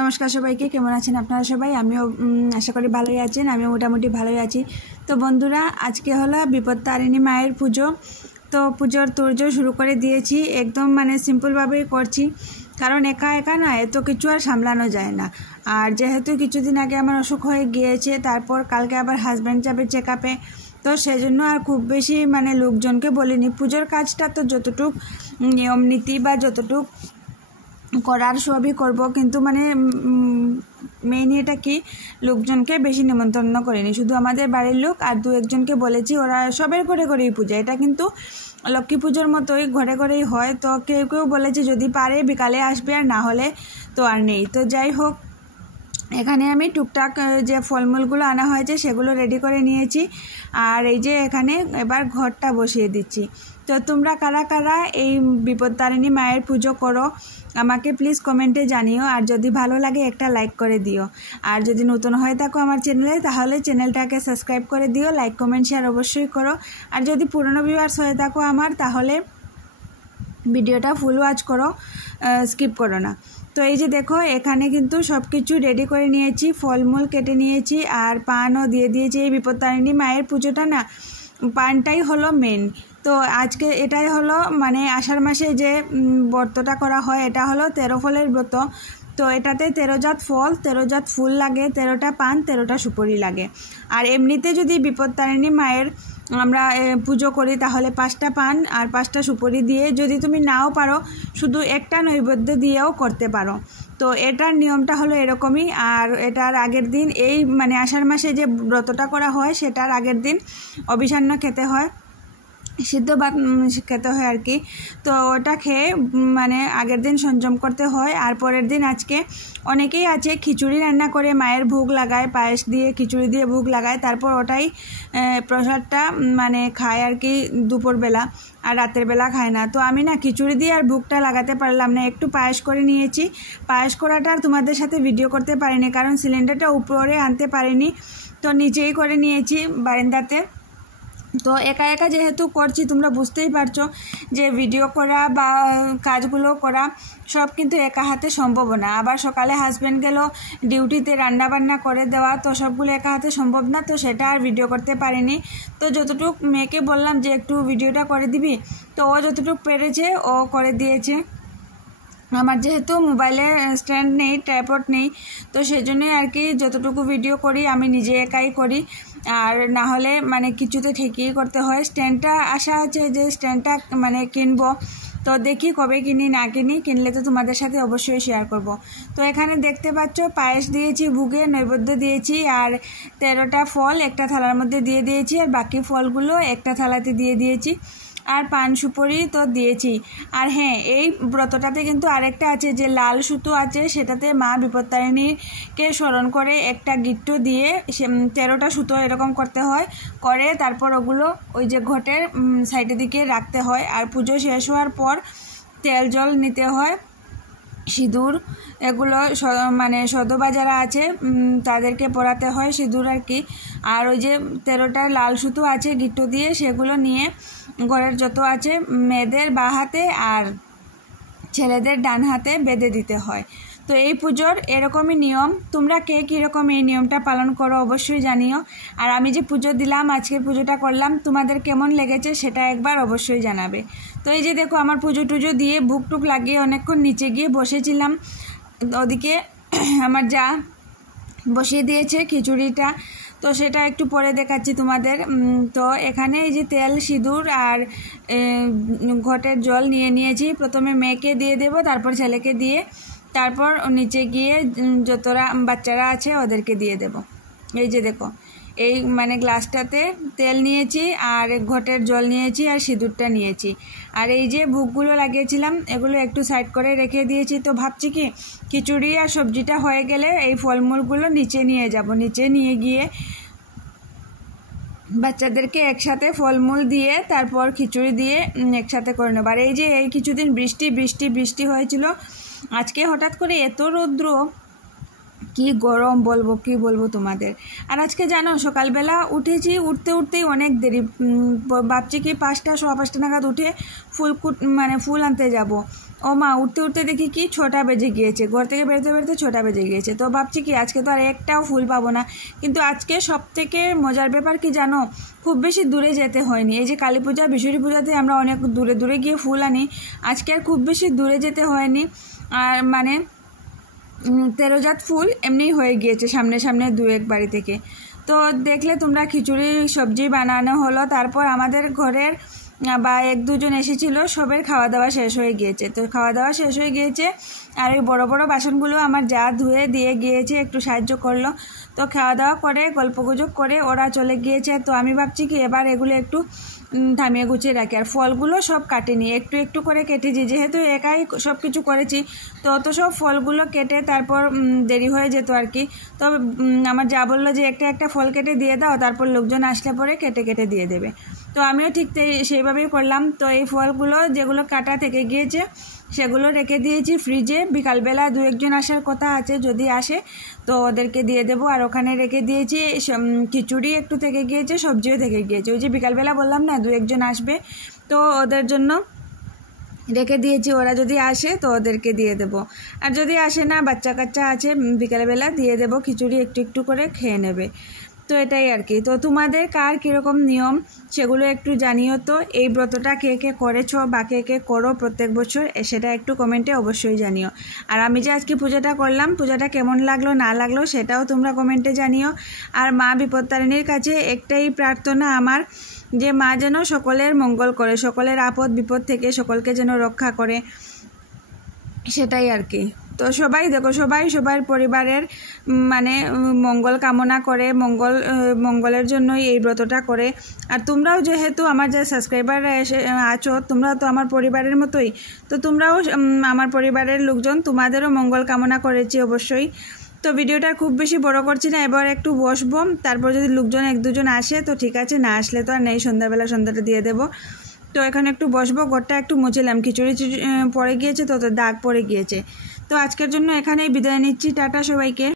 নমস্কার সবাইকে, কেমন আছেন আপনারা সবাই? আমিও আশা করি ভালোই আছেন। আমিও মোটামুটি ভালোই আছি। তো বন্ধুরা, আজকে হলো বিপত্তারিণী মায়ের পুজো। তো পুজোর তোড়জোড় শুরু করে দিয়েছি। একদম সিম্পলভাবেই করছি, কারণ একা একা না এত কিছু আর সামলানো যায় না। আর যেহেতু কিছুদিন আগে আমার অসুখ হয়ে গিয়েছে, তারপর কালকে আবার হাজব্যান্ড যাবে চেক আপে, তো সেজন্য আর খুব বেশি লোকজনকে বলিনি। পুজোর কাজটা তো যতটুক নিয়ম নীতি বা যতটুক করার সবই করব, কিন্তু মেইন এটা কি, লোকজনকে বেশি নিমন্ত্রণ করিনি। শুধু আমাদের বাড়ির লোক আর দু একজনকে বলেছি, ওরা সবের ঘরে ঘরেই পূজা। এটা কিন্তু লক্ষ্মী পুজোর মতোই ঘরে ঘরেই হয়। তো কেউ কেউ বলেছে যদি পারে বিকালে আসবে, আর না হলে তো আর নেই। তো যাই হোক, এখানে আমি টুকটাক যে ফলমূলগুলো আনা হয়েছে সেগুলো রেডি করে নিয়েছি। আর এই যে এখানে এবার ঘরটা বসিয়ে দিচ্ছি। তো তোমরা কারা কারা এই বিপত্তারিণী মায়ের পুজো করো আমাকে প্লিজ কমেন্টে জানিও। আর যদি ভালো লাগে একটা লাইক করে দিও। আর যদি নতুন হয়ে থাকো আমার চ্যানেলে, তাহলে চ্যানেলটাকে সাবস্ক্রাইব করে দিও। লাইক কমেন্ট শেয়ার অবশ্যই করো। আর যদি পুরনো ভিউয়ার্স হয়ে থাকো আমার, তাহলে ভিডিওটা ফুল ওয়াচ করো, স্কিপ করো না। তো এই যে দেখো, এখানে কিন্তু সব কিছু রেডি করে নিয়েছি, ফলমূল কেটে নিয়েছি আর পানও দিয়ে দিয়েছি। এই বিপত্তারিণী মায়ের পুজোটা না, পানটাই হলো মেন। তো আজকে এটাই হলো আষাঢ় মাসে যে ব্রতটা করা হয়, এটা হলো 13 ফলের ব্রত। তো এটাতে 13 জাত ফল, 13 জাত ফুল লাগে, 13টা পান, 13টা সুপারি লাগে। আর এমনিতে যদি বিপত্তারিণী মায়ের আমরা পুজো করি, তাহলে 5টা পান আর 5টা সুপারি দিয়ে, যদি তুমি নাও পারো শুধু একটা নৈবেদ্য দিয়েও করতে পারো। তো এটার নিয়মটা হলো এরকমই। আর এটার আগের দিন এই আষাঢ় মাসে যে ব্রতটা করা হয়, সেটার আগের দিন অভিসান্ন খেতে হয়, সিদ্ধ ভাত খেতে হয় আর কি। তো ওটা খেয়ে আগের দিন সংযম করতে হয়। আর পরের দিন আজকে অনেকেই আছে খিচুড়ি রান্না করে মায়ের ভোগ লাগায়, পায়েস দিয়ে খিচুড়ি দিয়ে ভোগ লাগায়, তারপর ওটাই প্রসাদটা খায় আর কি দুপুরবেলা, আর রাতের বেলা খায় না। তো আমি না খিচুড়ি দিয়ে আর ভোগটা লাগাতে পারলাম না, একটু পায়েস করে নিয়েছি। পায়েস করাটা আর তোমাদের সাথে ভিডিও করতে পারিনি, কারণ সিলিন্ডারটা উপরে আনতে পারিনি, তো নিচেই করে নিয়েছি বারান্দাতে। তো একা একা যেহেতু করছি, তোমরা বুঝতেই পারছো যে ভিডিও করা বা কাজগুলো করা সব কিন্তু একা হাতে সম্ভব না। আবার সকালে হাজব্যান্ড গেল ডিউটিতে, রান্নাবান্না করে দেওয়া, তো সবগুলো একা হাতে সম্ভব না। তো সেটা আর ভিডিও করতে পারিনি। তো যতটুকু মেয়েকে বললাম যে একটু ভিডিওটা করে দিবি, তো ও যতটুকু পেরেছে ও করে দিয়েছে। আমার যেহেতু মোবাইলে স্ট্যান্ড নেই, ট্রাইপড নেই, তো সেজন্যই আর কি যতটুকু ভিডিও করি আমি নিজে একাই করি। আর না হলে কিছুতে ঠেকিয়ে করতে হয়। স্ট্যান্ডটা আশা আছে যে স্ট্যান্ডটা কিনবো, তো দেখি কবে কিনি, না কিনি, কিনলে তো তোমাদের সাথে অবশ্যই শেয়ার করব। তো এখানে দেখতে পাচ্ছ পায়েস দিয়েছি, ভুগে নৈবেদ্য দিয়েছি, আর 13টা ফল একটা থালার মধ্যে দিয়ে দিয়েছি, আর বাকি ফলগুলো একটা থালাতে দিয়ে দিয়েছি, আর পান সুপারি তো দিয়েছি। আর হ্যাঁ, এই ব্রতটাতে কিন্তু আরেকটা আছে, যে লাল সুতো আছে, সেটাতে মা বিপত্তারিণীকে স্মরণ করে একটা গিট্টু দিয়ে 13টা সুতো এরকম করতে হয়, করে তারপর ওগুলো ওই যে ঘটের সাইডের দিকে রাখতে হয়। আর পুজো শেষ হওয়ার পর তেল জল নিতে হয়, সিঁদুর, এগুলো সদবা যারা আছে তাদেরকে পরাতে হয় সিঁদুর আর কি। আর ওই যে 13টা লাল সুতো আছে গিট্টু দিয়ে, সেগুলো নিয়ে ঘরের যত আছে মেয়েদের বাঁ হাতে আর ছেলেদের ডান হাতে বেঁধে দিতে হয়। তো এই পুজোর এরকমই নিয়ম। তোমরা কে কীরকম এই নিয়মটা পালন করো অবশ্যই জানিও। আর আমি যে পুজো দিলাম, আজকের পুজোটা করলাম, তোমাদের কেমন লেগেছে সেটা একবার অবশ্যই জানাবে। তো এই যে দেখো, আমার পুজো টুজো দিয়ে ভুক টুক লাগিয়ে অনেকক্ষণ নিচে গিয়ে বসেছিলাম। ওদিকে আমার যা বসিয়ে দিয়েছে খিচুড়িটা, তো সেটা একটু পরে দেখাচ্ছি তোমাদের। তো এখানে এই যে তেল, সিঁদুর আর ঘটের জল নিয়ে নিয়েছি। প্রথমে মেয়েকে দিয়ে দেব, তারপর ছেলেকে দিয়ে, তারপর নিচে গিয়ে যতরা বাচ্চারা আছে ওদেরকে দিয়ে দেব। এই যে দেখো, এই গ্লাসটাতে তেল নিয়েছি, আর ঘটের জল নিয়েছি, আর সিঁদুরটা নিয়েছি। আর এই যে ভোগগুলো লাগিয়েছিলাম, এগুলো একটু সাইড করে রেখে দিয়েছি। তো ভাবছি কি, খিচুড়ি আর সবজিটা হয়ে গেলে এই ফলমূলগুলো নিচে নিয়ে যাব, নিচে নিয়ে গিয়ে বাচ্চাদেরকে একসাথে ফলমূল দিয়ে তারপর খিচুড়ি দিয়ে একসাথে করে নেব। আর এই যে এই কিছুদিন বৃষ্টি হয়েছিল, আজকে হঠাৎ করে এত রৌদ্র, কি গরম কি বলবো তোমাদের। আর আজকে জানো, সকালবেলা উঠেছি, উঠতেই অনেক দেরি, ভাবছি কি 5টা 5:15 নাগাদ উঠে ফুল আনতে যাব। ও মা, উঠতে উঠতে দেখি কি 6টা বেজে গিয়েছে, ঘর থেকে বেরোতে বেরোতে 6টা বেজে গিয়েছে। তো ভাবছি কি আজকে তো আর একটাও ফুল পাবো না। কিন্তু আজকে সব থেকে মজার ব্যাপার কি জানো, খুব বেশি দূরে যেতে হয়নি। এই যে কালী পূজা, বিশ্বরী পূজাতে আমরা অনেক দূরে দূরে গিয়ে ফুল আনি, আজকে আর খুব বেশি দূরে যেতে হয়নি। আর মানে 13 জাত ফুল এমনিই হয়ে গিয়েছে সামনে সামনে 2-1 বাড়ি থেকে। তো দেখলে তোমরা খিচুড়ি সবজি বানানো হলো, তারপর আমাদের ঘরের বা 1-2 জন এসেছিলো, সবের খাওয়া দাওয়া শেষ হয়ে গিয়েছে। তো খাওয়া দাওয়া শেষ হয়ে গিয়েছে, আর ওই বড়ো বড়ো বাসনগুলো আমার যা ধুয়ে দিয়ে গিয়েছে, একটু সাহায্য করলো। তো খাওয়া দাওয়া করে গল্পগুজব করে ওরা চলে গিয়েছে। তো আমি ভাবছি কি এবার এগুলো একটু থামিয়ে গুছিয়ে রাখি। আর ফলগুলো সব কাটিনি, একটু একটু করে কেটেছি, যেহেতু একাই সব কিছু করেছি। তো অত সব ফলগুলো কেটে তারপর দেরি হয়ে যেত আর কি। তো আমার যা বললো যে একটা একটা ফল কেটে দিয়ে দাও, তারপর লোকজন আসলে পরে কেটে কেটে দিয়ে দেবে। তো আমিও ঠিক সেইভাবেই করলাম। তো এই ফলগুলো যেগুলো কাটা থেকে গিয়েছে সেগুলো রেখে দিয়েছি ফ্রিজে। বিকালবেলা 2-1 জন আসার কথা আছে, যদি আসে তো ওদেরকে দিয়ে দেবো। আর ওখানে রেখে দিয়েছি খিচুড়ি একটু থেকে গিয়েছে, সবজিও থেকে গিয়েছে। ওই যে বিকালবেলা বললাম না 2-1 জন আসবে, তো ওদের জন্য রেখে দিয়েছি। ওরা যদি আসে তো ওদেরকে দিয়ে দেবো, আর যদি আসে না, বাচ্চা কাচ্চা আছে, বিকালবেলা দিয়ে দেবো, খিচুড়ি একটু একটু করে খেয়ে নেবে। তো এটাই আর কি। তো তোমাদের কার কীরকম নিয়ম সেগুলো একটু জানিও। তো এই ব্রতটা কে কে করেছো বা কে কে করো প্রত্যেক বছর, সেটা একটু কমেন্টে অবশ্যই জানিও। আর আমি যে আজকে পূজাটা করলাম, পূজাটা কেমন লাগলো না লাগলো সেটাও তোমরা কমেন্টে জানিও। আর মা বিপত্তারিণীর কাছে একটাই প্রার্থনা আমার, যে মা যেন সকলের মঙ্গল করে, সকলের আপদ বিপদ থেকে সকলকে যেন রক্ষা করে, সেটাই আর কি। তো সবাই দেখো, সবার পরিবারের মানে মঙ্গল কামনা করে, মঙ্গলের জন্যই এই ব্রতটা করে। আর তোমরাও যেহেতু আমার যে সাবস্ক্রাইবাররা আছো, তোমরাও তো আমার পরিবারের মতোই, তো তোমরাও আমার পরিবারের লোকজন, তোমাদেরও মঙ্গল কামনা করেছি অবশ্যই। তো ভিডিওটা খুব বেশি বড় করছি না, এবার একটু বসবো, তারপর যদি লোকজন 1-2 জন আসে তো ঠিক আছে, না আসলে তো আর নেই, সন্ধ্যাবেলা সন্ধ্যাটা দিয়ে দেবো। তো এখানে একটু বসবো, ঘরটা একটু মুছিলাম, খিচুড়ি পড়ে গিয়েছে, তো দাগ পড়ে গিয়েছে। তো আজকের জন্য এখানেই বিদায় নিচ্ছি, টাটা সবাইকে।